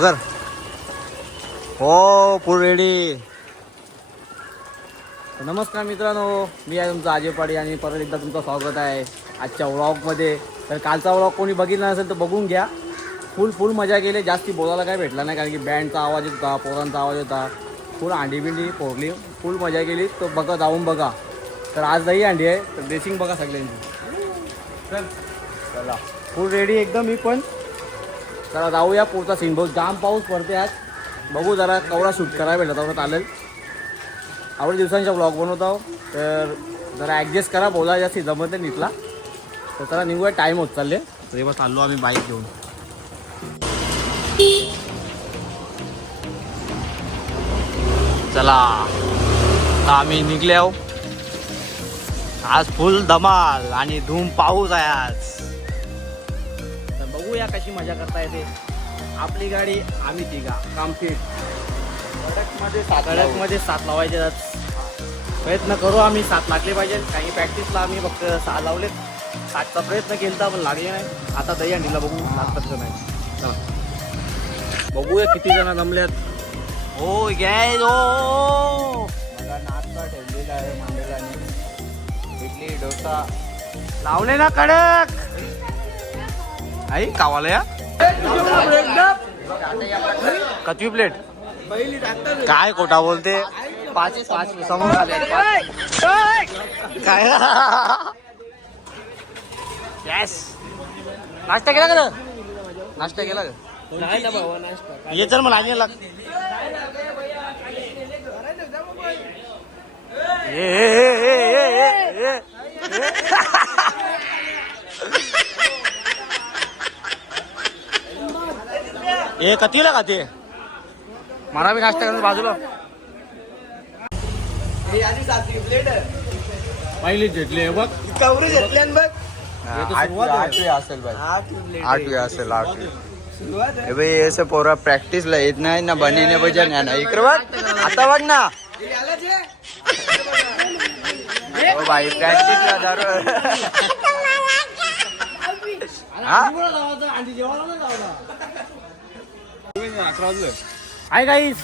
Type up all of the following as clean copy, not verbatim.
वगर हो फुल रेडी. नमस्कार मित्रांनो, मी आहे तुमचा अजय पाडी आणि परत एकदा तुमचं स्वागत आहे आजच्या व्लॉगमध्ये. तर कालचा व्लॉग कोणी बघितला नसेल तर बघून घ्या. फुल मजा केली. जास्ती बोलायला काय भेटला नाही कारण की बँडचा आवाज येत होता, पोरांचा आवाज होता. फुल अंडी फोडली, फुल मजा केली. तो बघा, जाऊन बघा. तर आज दही अंडी आहे, तर ड्रेसिंग बघा सगळ्यांची. चला फुल रेडी एकदम. मी पण चला जाऊया पुढचा सीन. बहुत जाम पाऊस पडते आज. बघू जरा कवरा शूट करायला भेटला तेवढं चालेल. आवडे दिवसांचा ब्लॉग बनवतो तर जरा ॲडजस्ट करा. बोला जास्ती जमत नाही निघला तर चला निघूया. टाईम होत चालले. तेव्हा चाललो आम्ही बाईक घेऊन. चला आम्ही निघले आहो. आज फुल धमाल आणि धूम पाऊस आहे आज. तर बघूया कशी मजा करता येते. आपली गाडी, आम्ही तिघा काम फिट. कडकमध्ये 7 लावायचे. प्रयत्न करू आम्ही 7 लागले पाहिजे. काही प्रॅक्टिसला आम्ही फक्त 6 लावलेत. 7चा प्रयत्न केला पण लागले नाही. आता दही अंडीला बघू लागतात का नाही. चला बघूया किती जण जमल्यात. हो गॅस हो बघा, नाश्ता ठेवलेला आहे मांडलेला आणि इडली डोसा लावले ना कडक. आई कावाला या कतवी प्लेट काय खोटा बोलते. 5 समोर आले काय. यस नाश्ता केला का? नाश्ता केला का? नाही ना भाऊ नाश्ता. ये चल मला आगे लाग. ये कतीला का ते मला बी नाश्ता करून बाजूला. पहिली घेतली बघ, कवरी घेतली बघ. 8वी असेल भाई, 8वी असेल. 8वी भाई ऐसे पोरा प्रॅक्टिसला येत नाही ना, बनीने भजन आहे ना. इकडे बघ आता बघ ना भाई प्रॅक्टिसला दारू. हाय गाईस,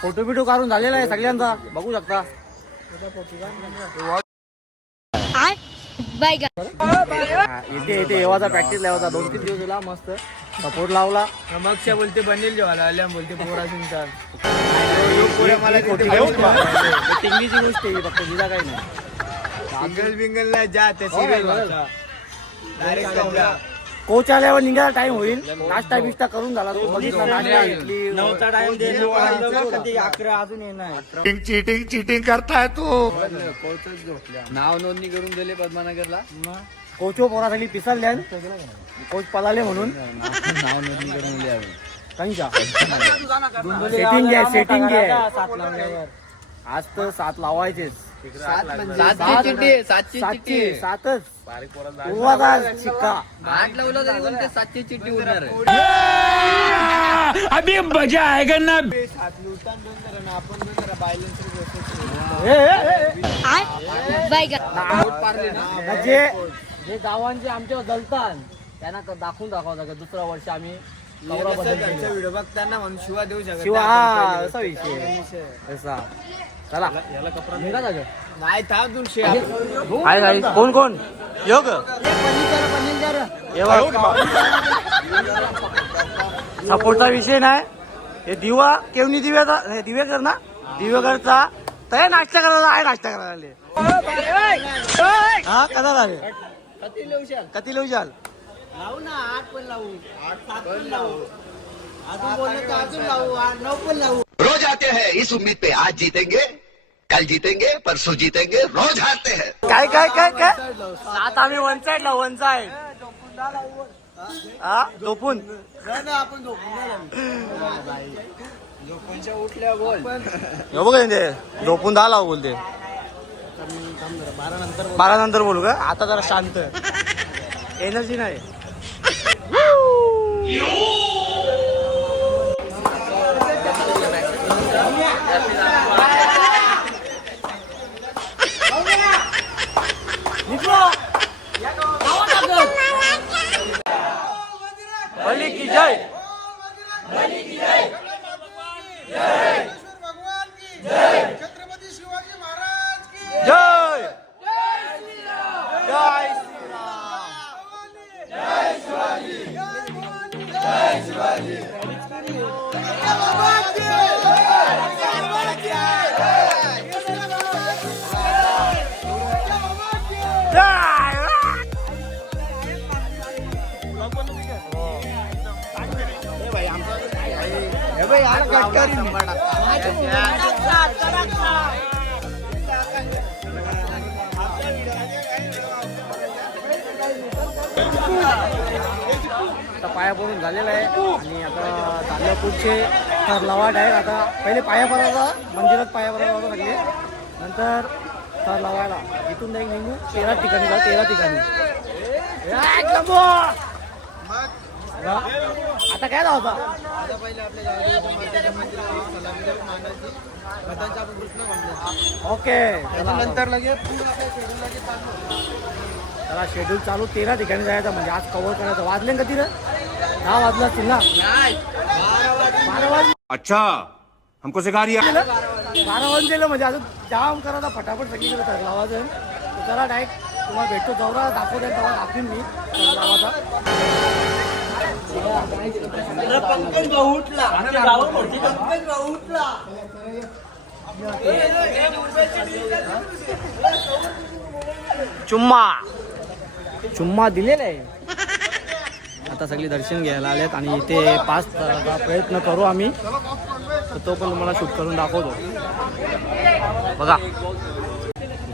फोटो बिटो काढून झालेला आहे सगळ्यांचा, बघू शकता. इथे येवाचा प्रॅक्टिस लावायचा. 2-3 दिवस दिला मस्त सपोर्ट लावला. मग बोलते बनेल जेवायला आल्या बोलते पोरा सिंगचा टिंगीची गोष्ट आहे फक्त, दिला काही नाही. बिंगल नाही जा ते सिरियल कोच आल्यावर निघायला टाइम होईल. नाश्ता बिष्टा करून झाला. तो बघितला नाश्ता घेतली. 9चा टाइम दे. 11 अजून येणार. चीटिंग करताय तू. नाव नोंदणी करून दिले पद्मानगरला. कोच पोरासाठी पिसाल कोच पळाले म्हणून नाव नोंदणी करून दिली. सेटिंग घे. आज तर 7 लावायचेच. 7च शिक्का 8 लावला तरी पण ते 7ची चिठ्ठी होणार आहे. अभी मजा आएगा ना. जे गावांचे आमच्या दलतान त्यांना दाखवून दाखवता दुसरा वर्ष आम्ही व्हिडिओ बघताना म्हणून शिवा देऊ शकत. शिवा हा असा विषय असा. चला निघा जागे. नाही थांब तू हाय गाईस, कोण कोण योग सपोर्टचा विषय नाही. हे दिवा केवनी दिव्याचा दिवेकर ना, दिवेकरचा तर नाश्ता करायला आहे. नाश्ता करायला आले हा कसा झाले. कधी लावशाल लावू ना. 8 पण लावू, 7 पण लावू, अजून बोललं तर अजून लावू, 8, 9 पण लावू. रोज आते हैं इस उम्मीद पे, आज जीतेंगे, कल जीतेंगे, परसों जीतेंगे, रोज हारते हैं. काय काय काय काय 7 आम्ही 1 साइड लावू. 1 साइड हा झोपून आपण झोपूनच्या उठल्या बोल. बघ ते झोपून 10 लावू बोलते. 12 नंतर बोलू का. आता जरा शांत, एनर्जी नाही. बली की जय. आता पाया पडून झालेला आहे आणि आता चाललं पुढचे तर लवाट आहे. आता पहिले पाया पडायचा मंदिरात पाया पडायला लागले, नंतर तर लवायला इथून नाही निघू 13 ठिकाणी जा 13 ठिकाणी. आता काय होता आता पहिले आपल्या गावाच्या मातेच्या मंदिरावर सलामी देऊन मानायची. खतांचा आपण कृष्ण म्हणतो. ओके. नंतर लगेच पुढं आपल्या शेड्यूल लगेच चालू. त्याला शेड्यूल चालू 13 ठिकाणी जायचं म्हणजे आज कव्हर करायचं. वाजले का तिथं 10 वाजलं असतील ना. 12 वाजले. अच्छा हमको सिखा रिया 12 वाजलेलं म्हणजे अजून जाम करायचा फटाफट सगळीकडे ठरला आवाज. चला डायरेक्ट तुम्हाला भेटतो दौरा दाखवू द्या तेव्हा दाखवीन मी गावाचा. पंकज भाऊ उठला. पंकज भाऊ उठला. चुम्मा दिलेला आहे. आता सगळी दर्शन घ्यायला आलेत आणि इथे पास करायचा प्रयत्न करू आम्ही, तर तो पण तुम्हाला शूट करून दाखवतो. बघा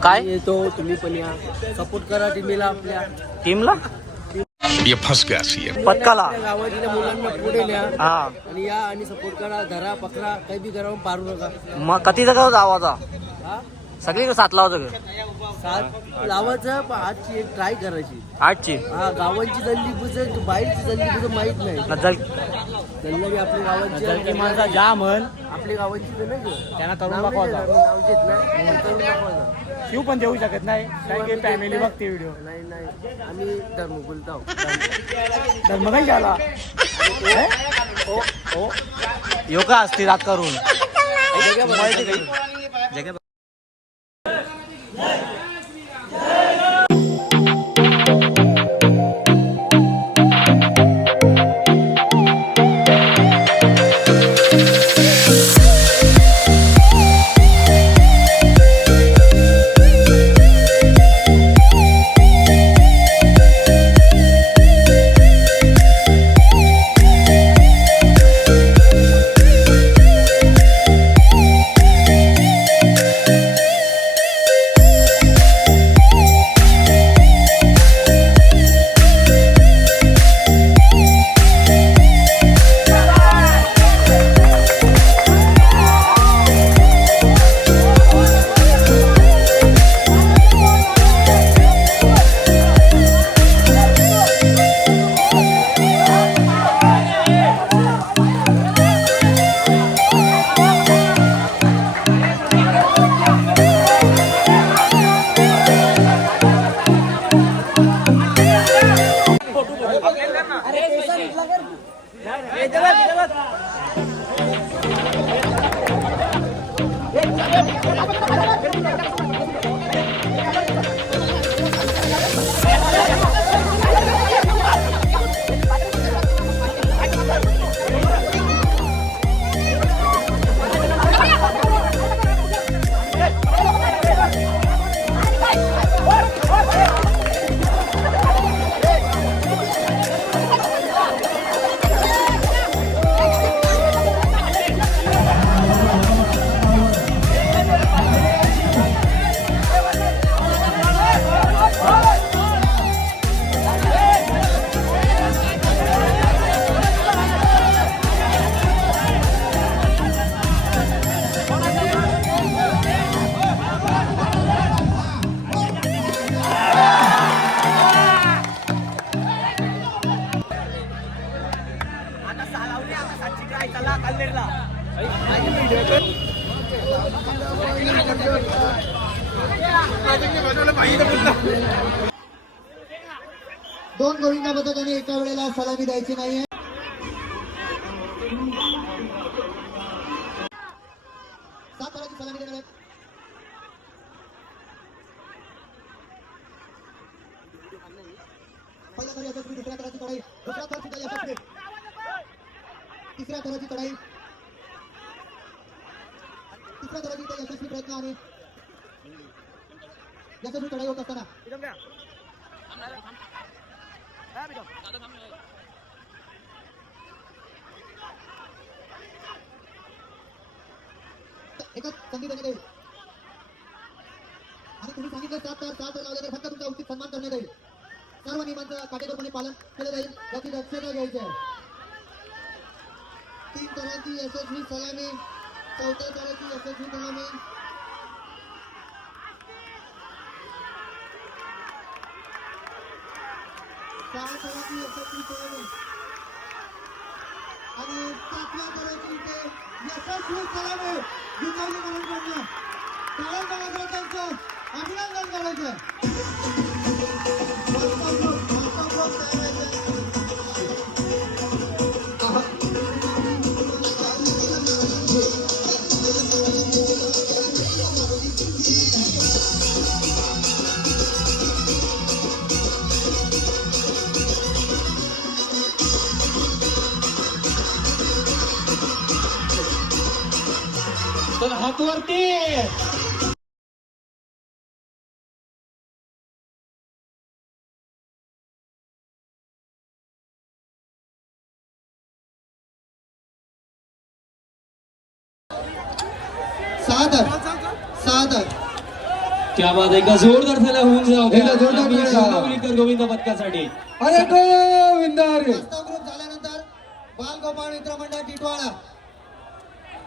काय येतो तुम्ही पण या सपोर्ट करा टीमला आपल्या टीमला ये फंस गया सी पत्काला. गावातल्या मुलांना पुढे न्या हा आणि या आणि सपोर्ट करा. धरा पकडा काही बी करा पारू नका. मग किती जागा आवाजा हा सगळीकडे 7 लावायचं सात लावायचं पण आजची एक ट्राय करायची. 8ची हा गावांची जल्ली बुजं बाहेरची जल्ली बुजं माहित नाही. जल्ला बी आपल्या गावांची माणसा जा म्हण आपल्या गावांची तर नाही गं. त्यांना करून नाव नाही दाखवायचा. देणार, नाव देत नाही. करून दाखवायचं. शिव पण देऊ शकत नाही कारण की फॅमिली बघते व्हिडिओ. नाही नाही आम्ही धर्म बोलतो. धर्म काही झाला योगा असते रात करून दोन गोविंदा पथकाने एका वेळेला सलामी द्यायची नाहीये. सात थराची सलामी देणार आहेत. पहिल्या थर यशस्वी, दुसऱ्या थराची चढाई, दुसरा थर सुद्धा यशस्वी, तिसऱ्या थराची चढाई, तिसऱ्या थराची इथे यशस्वी प्रयत्न आणि यशस्वी चढाई होत असताना एकच संधी देण्यात येईल आणि तुम्ही सांगितलं 7 तर लावले तर फक्त तुमचा उचित सन्मान करण्यात येईल. सर्व नियमांचं काटेकोरपणे पालन केलं जाईल याची दक्षता घ्यायची आहे. 3 तरांची यशस्वी सलामी, 4थ्या तराची यशस्वी सलामी. सहा तराची यशस्वी सलामी आणि 7व्या तराची यशस्वी सलामी दुखावली म्हणून टाळ्या करायचं, त्यांचं अभिनंदन करायचं. तर हात वरती. सहा क्या बात आहे. का जोरदार त्याला होऊन जाऊ एकदा जोरदार गोविंद गोविंद पदकासाठी. अरे गोविंद ग्रुप झाल्यानंतर बालगोपाळ मित्रमंडळ टिटवाळा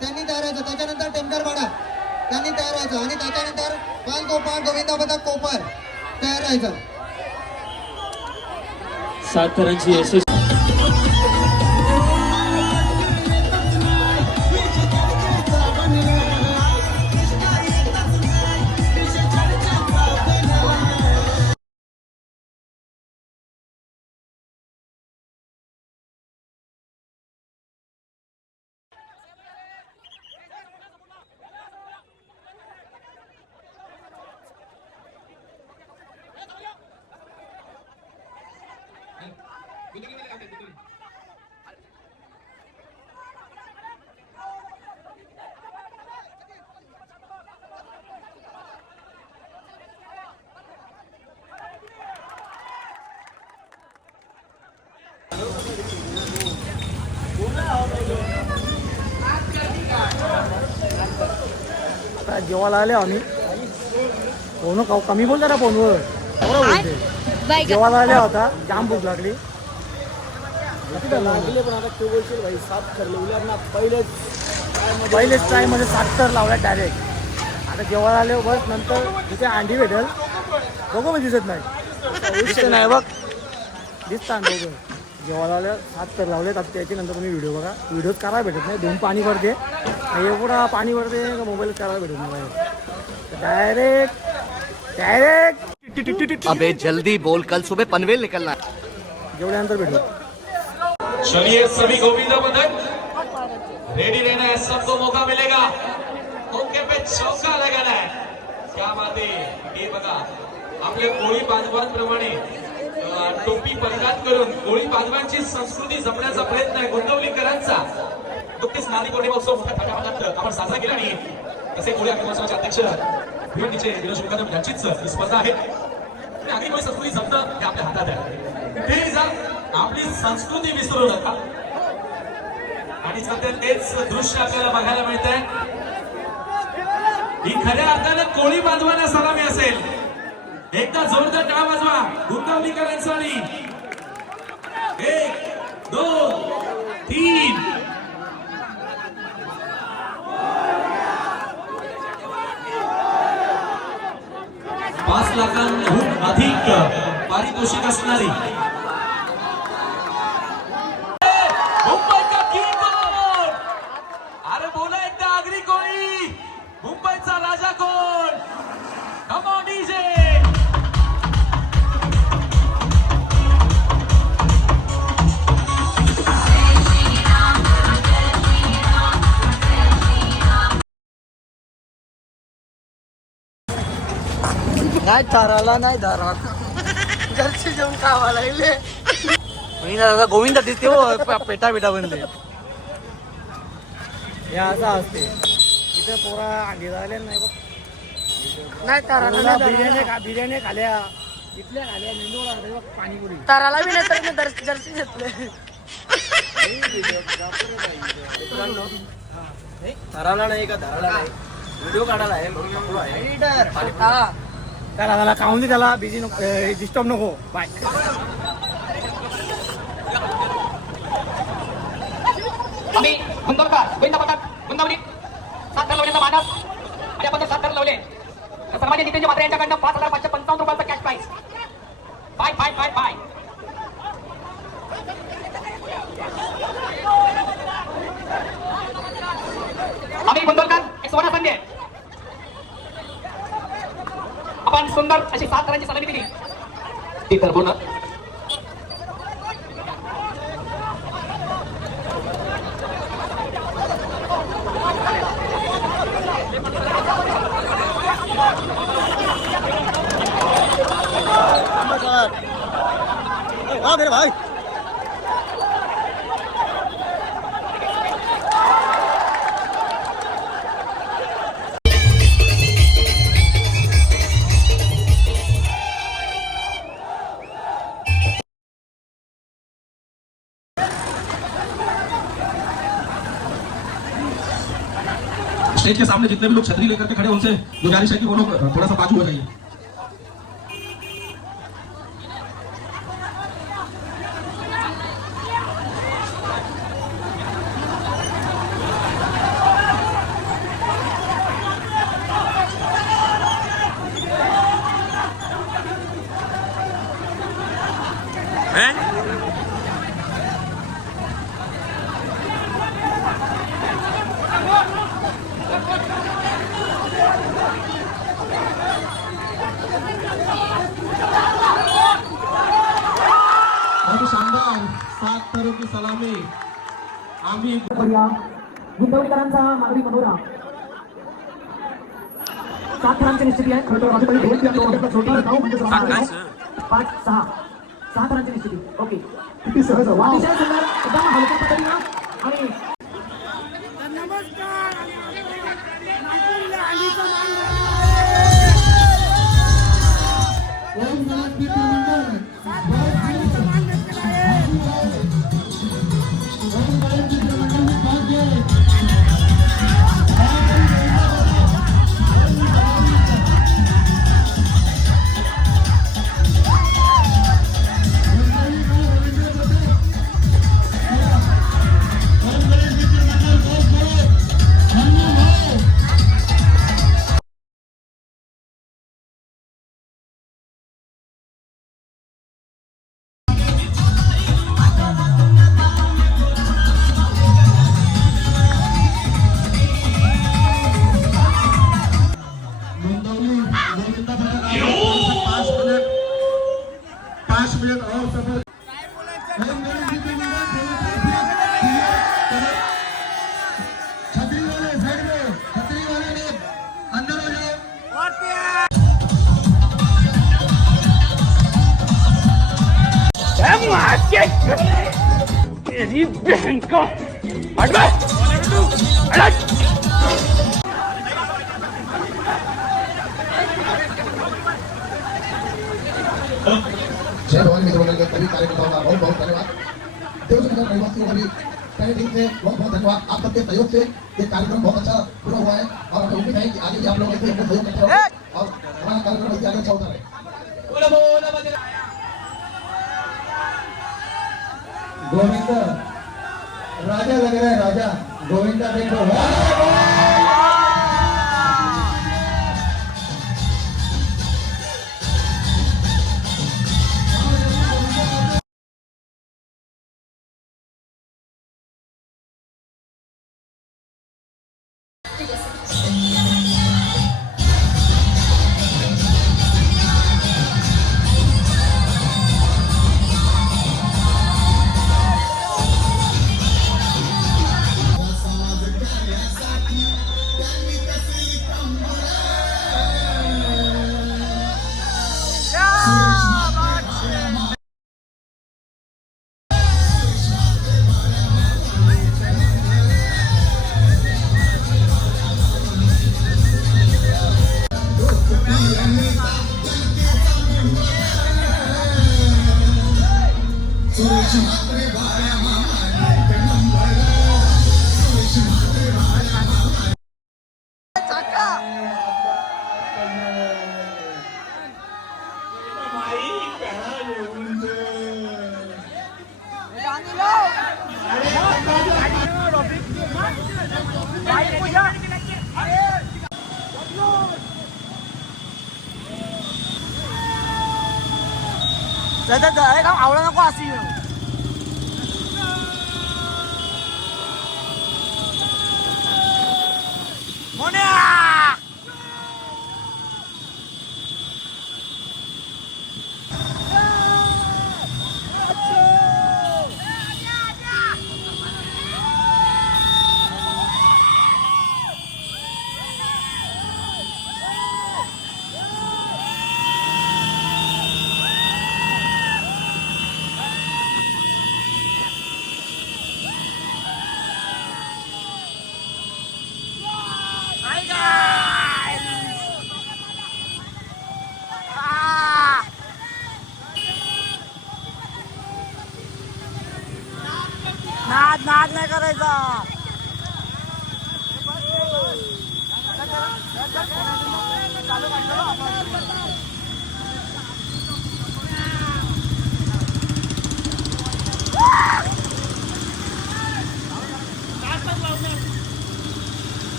त्यांनी तयार व्हायचं. त्याच्यानंतर टेमकरवाडा त्यांनी तयार व्हायचं आणि त्याच्यानंतर बालगोपाळ गोविंद पदक कोपर तयार व्हायचं. 7 तरांची यशस्वी. आता जेवायला आले आम्ही. फोन कमी बोलता ना फोनवर. बोलते जेवायला आल्या होता, जाम भूक लागली. लागले पण आता तू बोलशील भाई 7 ठरले ना. पहिलेच ट्रायमध्ये 7 तर लावल्या डायरेक्ट. आता जेवायला आले बस. नंतर तिथे अंडी भेटेल बघू मी दिसत नाही. नाही बघ दिसता दोघं. जेवायला आल्या 7 तर लावलेत. आता त्याच्यानंतर तुम्ही व्हिडिओ बघा. व्हिडिओच करायला भेटत नाही. 2 पाणी भरते एवढा पाणी भरते का मोबाईल करायला भेटत नाही. डायरेक्ट अबे जल्दी बोल, कल सुबह पनवेल निकलना है. जेवढ्यानंतर भेटू. चलिए सभी गोविंद पदक रेडी रहना है. सबको मौका मिलेगा. ओके पे चौका लगाना है. क्या बात आहे. हे बघा आपल्या कोळी बांधवांप्रमाणे टोपी परिधान करून कोळी बांधवांची संस्कृती जपण्याचा प्रयत्न आहे गोंदवलीकरांचा. नुकतीच नांदी पौर्णिमा उत्सव मोठ्या थाटामाटात आपण साजरा केला आणि तसे कोळी आदिवासीचे अध्यक्ष भिवंडीचे विनोद शुक्लाराम यांचीच ही स्पर्धा आहे. आगरी कोळी संस्कृती जपणं हे आपल्या हातात आहे. ते जा आपली संस्कृती विसरू नका. आणि सध्या तेच दृश्य आपल्याला बघायला मिळत आहे. ही खऱ्या अर्थानं कोळी बांधवांना सलामी असेल. एकदा जोरदार टाळ्या वाजवा गुंतवणूकदारांसाठी. 1 2 3. $5 लाखांहून अधिक पारितोषिक असणारी मुंबईचा किंग कोण. अरे बोला एकदा आगरी कोळी. मुंबईचा राजा कोण. Come on DJ. नाही ठरवला नाही धरा. जर्सी जेवण खावा लागले. गोविंद दिसते हो पेटा पेटा बनले. हे असं असते इथे पोरा अंडी झाले नाही बघ. नाही बिर्याणी खाल्या इथल्या खाल्या मेंदू पाणीपुरी. ताराला बी नाही तर मी जर्सी घेतले. धराला नाही का धराला नाही. व्हिडिओ काढायला आहे म्हणून नको आहे. एडिटर हा त्याला खाऊन दे, त्याला बिझी नको, डिस्टर्ब नको. बाय. आम्ही गुंतवणूकदार गोविंद पथक गुंतवणी 7 थर लावण्याचा मानस आणि आपण 7 थर लावले तर सर्वांनी जितेंद्र म्हात्रे यांच्याकडनं 5,555 रुपयाचा cash prize. Bye bye bye bye. आम्ही गुंतवणूकदार एक सुवर्ण संधी आहे. आपण सुंदर अशी 7 थरांची सलामी दिली ती तर पूर्ण हाँ मेरे भाई. स्टेज के सामने जितने भी लोग छतरी लेकर के खड़े हैं उनसे गुजारिश है कि वो लोग थोड़ा सा बाजू हो जाइए. शानदार 7 थरों की सलामी आम्ही गुंतवणूकदारांचा मानवी मनोरा 7 थरांची निश्चिती आहे. 5-6 थरांची निश्चिती. ओके किती सहज अतिशय सुंदर एकदम हलक्या पद्धतीनं आणि जय भवानी मित्रमंडल के सभी कार्यकर्ताओं का बहुत बहुत धन्यवाद. देवसंगम निवासियों भी पहले दिन से बहुत बहुत धन्यवाद. आप सबके सहयोग से ये कार्यक्रम बहुत अच्छा पूरा हुआ है और हमें उम्मीद है कि आगे भी आप लोग ऐसे सहयोग करते रहो और हमारा कार्यक्रम ऐसे आगे चलता रहे. गोविंद राजा लग रहा है, राजा गोविंदा देखो. आवडा नको अशी नाद नाद नाही करायचा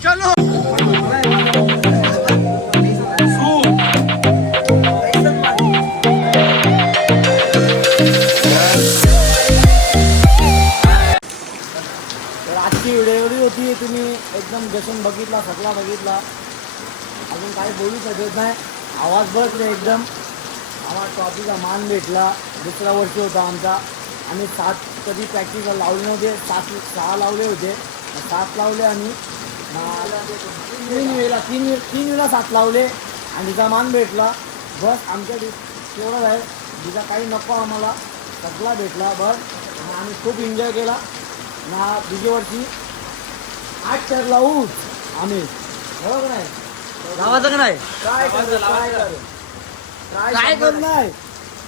चलो आजची व्हिडिओ एवढी होती तुम्ही एकदम जशन बघितला सगळा बघितला अजून काही बोलू शकत नाही आवाज बसले एकदम आम्हाला ट्रॉफीचा मान भेटला दुसरा वर्षी होता आमचा आम्ही 7 कधी प्रॅक्टिसला लावले नव्हते 6 लावले होते 7 लावले आणि 3 वेळा 7 लावले आणि तिचा मान भेटला बस आमच्या तेवढंच आहे तिचा काही नको आम्हाला सगळा भेटला बस आणि आम्ही खूप एन्जॉय केला ना दुसऱ्या वर्षी 8 तर लावूच आम्ही बरोबर नाही लावायचं का नाही काय करू नाही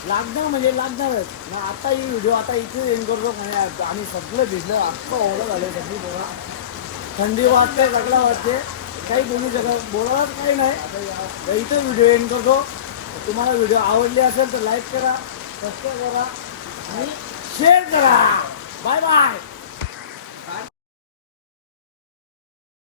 लागणार म्हणजे लागणारच मग आता ही व्हिडिओ आता इथे एंड करतो आम्ही सगळं भिजलं अख्खं ओळख झालं सगळी बघा थंडी वाजते सगळं वाजते काही बोलू शकत बोलायलाच काही नाही इथं व्हिडिओ एंड करतो तुम्हाला व्हिडिओ आवडली असेल तर लाईक करा सबस्क्राईब करा आणि शेअर करा बाय बाय